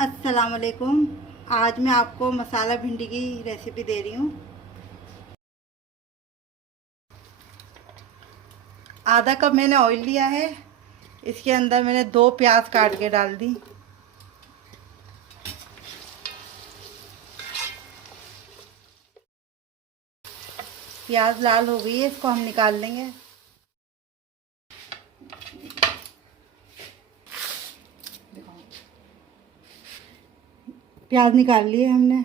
अस्सलाम वालेकुम। आज मैं आपको मसाला भिंडी की रेसिपी दे रही हूँ। आधा कप मैंने ऑयल लिया है। इसके अंदर मैंने 2 प्याज काट के डाल दी। प्याज लाल हो गई है, इसको हम निकाल लेंगे। प्याज निकाल लिए हमने।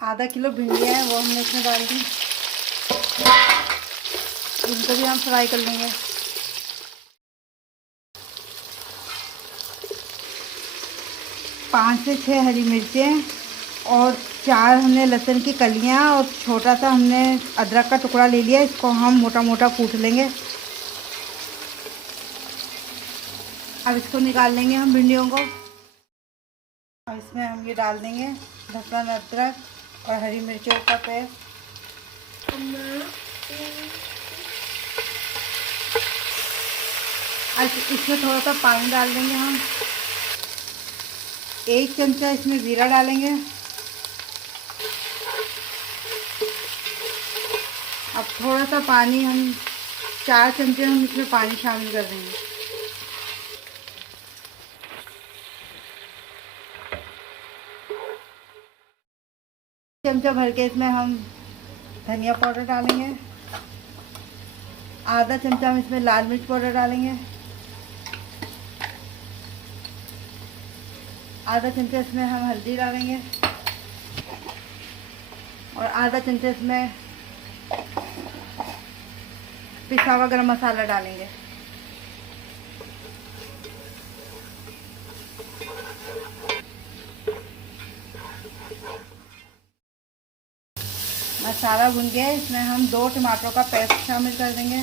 आधा किलो भिंडियाँ हैं, वो हमने इसमें डाल दी। इनको भी हम फ्राई कर लेंगे। पाँच से 6 हरी मिर्चें और 4 हमने लहसुन की कलियां और छोटा सा हमने अदरक का टुकड़ा ले लिया। इसको हम मोटा मोटा कूट लेंगे। अब इसको निकाल लेंगे हम भिंडियों को। अब इसमें हम ये डाल देंगे लहसुन, अदरक और हरी मिर्चों का पेस्ट। अब इसमें थोड़ा सा पानी डाल देंगे हम। 1 चमचा इसमें जीरा डालेंगे। अब थोड़ा सा पानी, हम 4 चमचे हम इसमें पानी शामिल कर देंगे। चमचा भर के इसमें हम धनिया पाउडर डालेंगे। आधा चमचा हम इसमें लाल मिर्च पाउडर डालेंगे। आधा चमचा इसमें हम हल्दी डालेंगे और आधा चमचा इसमें पिसा हुआ गरम मसाला डालेंगे। मसाला भुन गया, इसमें हम 2 टमाटरों का पेस्ट शामिल कर देंगे।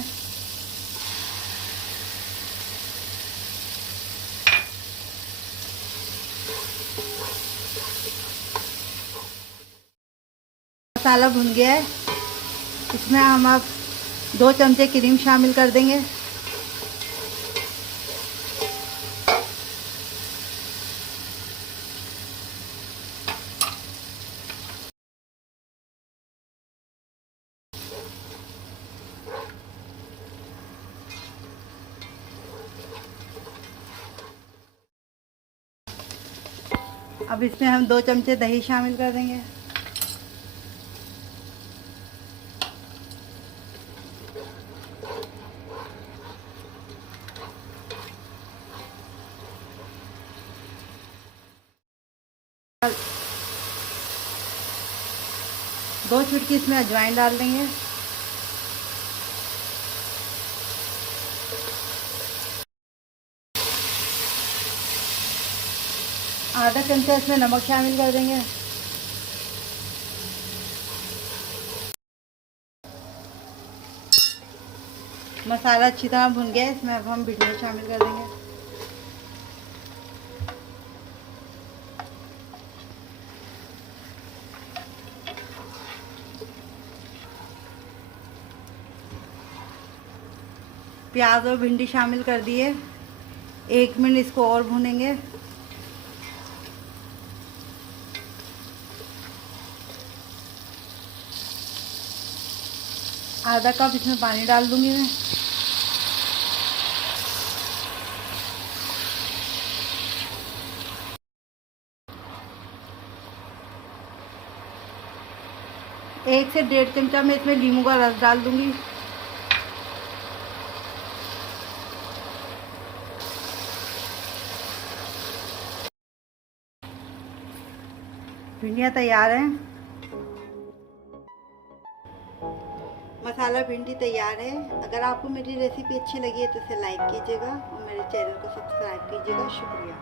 मसाला भुन गया है, इसमें हम अब 2 चमचे क्रीम शामिल कर देंगे। अब इसमें हम 2 चमचे दही शामिल कर देंगे। दो चुटकी इसमें अजवाइन डाल देंगे। आधा चमचा इसमें नमक शामिल कर देंगे। मसाला अच्छी तरह भुन गया है, इसमें अब हम भिंडियाँ शामिल कर देंगे। प्याज और भिंडी शामिल कर दिए। 1 मिनट इसको और भूनेंगे। आधा कप इसमें पानी डाल दूंगी मैं। एक से 1.5 चमचा मैं इसमें नींबू का रस डाल दूंगी। भिंडियाँ तैयार हैं। मसाला भिंडी तैयार है। अगर आपको मेरी रेसिपी अच्छी लगी है तो इसे लाइक कीजिएगा और मेरे चैनल को सब्सक्राइब कीजिएगा। शुक्रिया।